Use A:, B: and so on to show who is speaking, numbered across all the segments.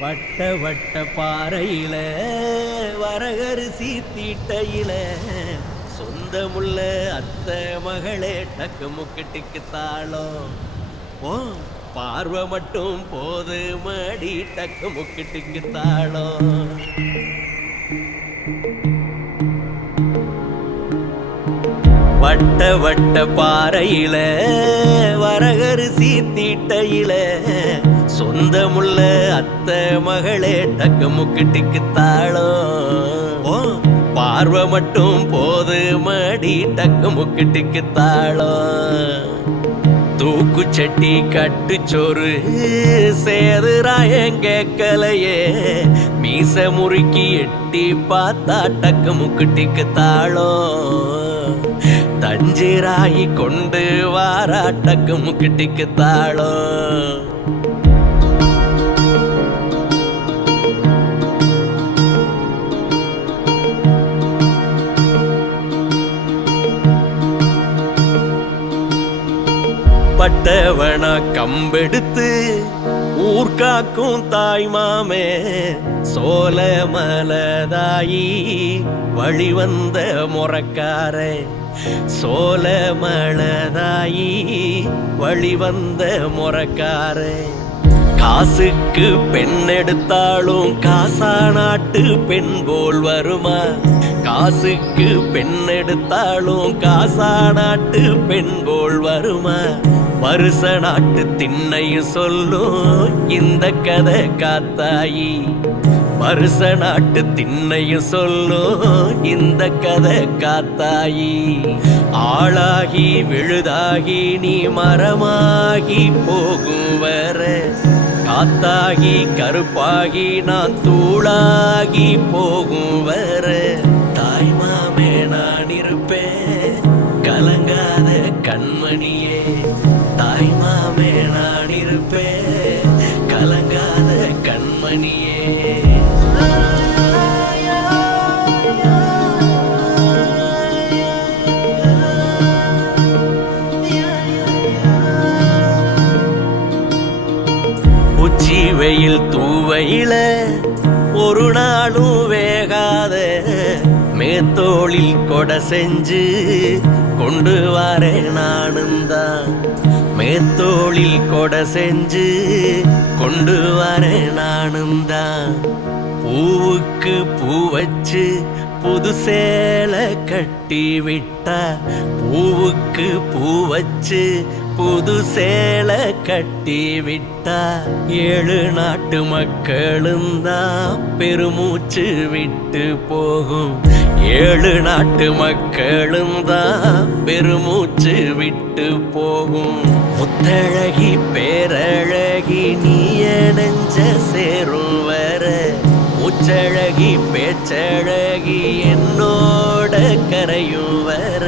A: வட்ட வட்ட பாறையில வரகரிசி தீட்டையில சொந்தமுள்ள அத்தை மகளே டக்கு முக்கு தாளம். ஓ பார்வை மட்டும் போது மடி டக்கு முக்கு தாளம். வட்ட வட்ட பாறையில வரகரிசி தீட்டையில சொந்தமுள்ள அத்தை மகளே டக்கு முக்கு டிக்கு தாளம். ஓ பார்வை மட்டும் போது மடி டக்கு முக்கு டிக்கு தாளம். தூக்குச்சட்டி கட்டுச்சோறு சேதுராயன் கேட்கலையே. மீச முறுக்கி எட்டி பார்த்தா டக்கு முக்கு டிக்கு தாளம். தஞ்சீராயி கொண்டு வாராட்டக்கு முக்கிட்டிக்கு முக்கு தாளம். பட்டவனா கம்பெடுத்து ஊர்காக்கும் தாய் மாமே சோல மலதாயி வழிவந்த முறக்கார. சோல மலதாயி வழிவந்த முறக்கார. காசுக்கு பெண் எடுத்தாலும் காசா நாட்டு பெண் போல் வருமா? காசுக்கு பெண் எடுத்தாலும் காசா நாட்டு பெண் போல் வருமா? வருஷ நாட்டு திண்ணையும் சொல்லும் இந்த கதை காத்தாயி. வருஷ நாட்டு திண்ணையும் சொல்லும் இந்த கதை காத்தாயி. ஆளாகி விழுதாகி நீ மரமாகி போகும் வர காத்தாகி கருப்பாகி நான் தூளாகி போகும் வர கண்மணியே தாய் மாமே நான் இருப்பேன். கலங்காத கண்மணியே. உச்சி வெயில் தூவையில ஒரு நாளும் தோளில் கொடை செஞ்சு கொண்டு வரேன் நானும் தான். மேத்தோளில் கொடை செஞ்சு கொண்டு வரேன் நானும் தான். பூவுக்கு பூ வச்சு புது சேலை கட்டி விட்டா பூவுக்கு பூ வச்சு புது சேலை கட்டி விட்டா ஏழு நாட்டு மக்களும் தான் பெருமூச்சு விட்டு போகும். ஏழு நாட்டு மக்களும் தான் பெருமூச்சு விட்டு போகும். முத்தழகி பேரழகி நீ நெஞ்ச சேரும் வர. முச்சழகி பேச்சழகி என்னோட கரையும் வர.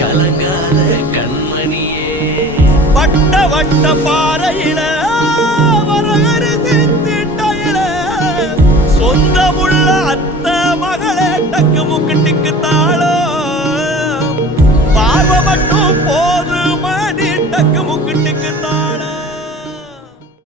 A: கலங்காத கண்மணியே.
B: வட்ட வட்ட பால்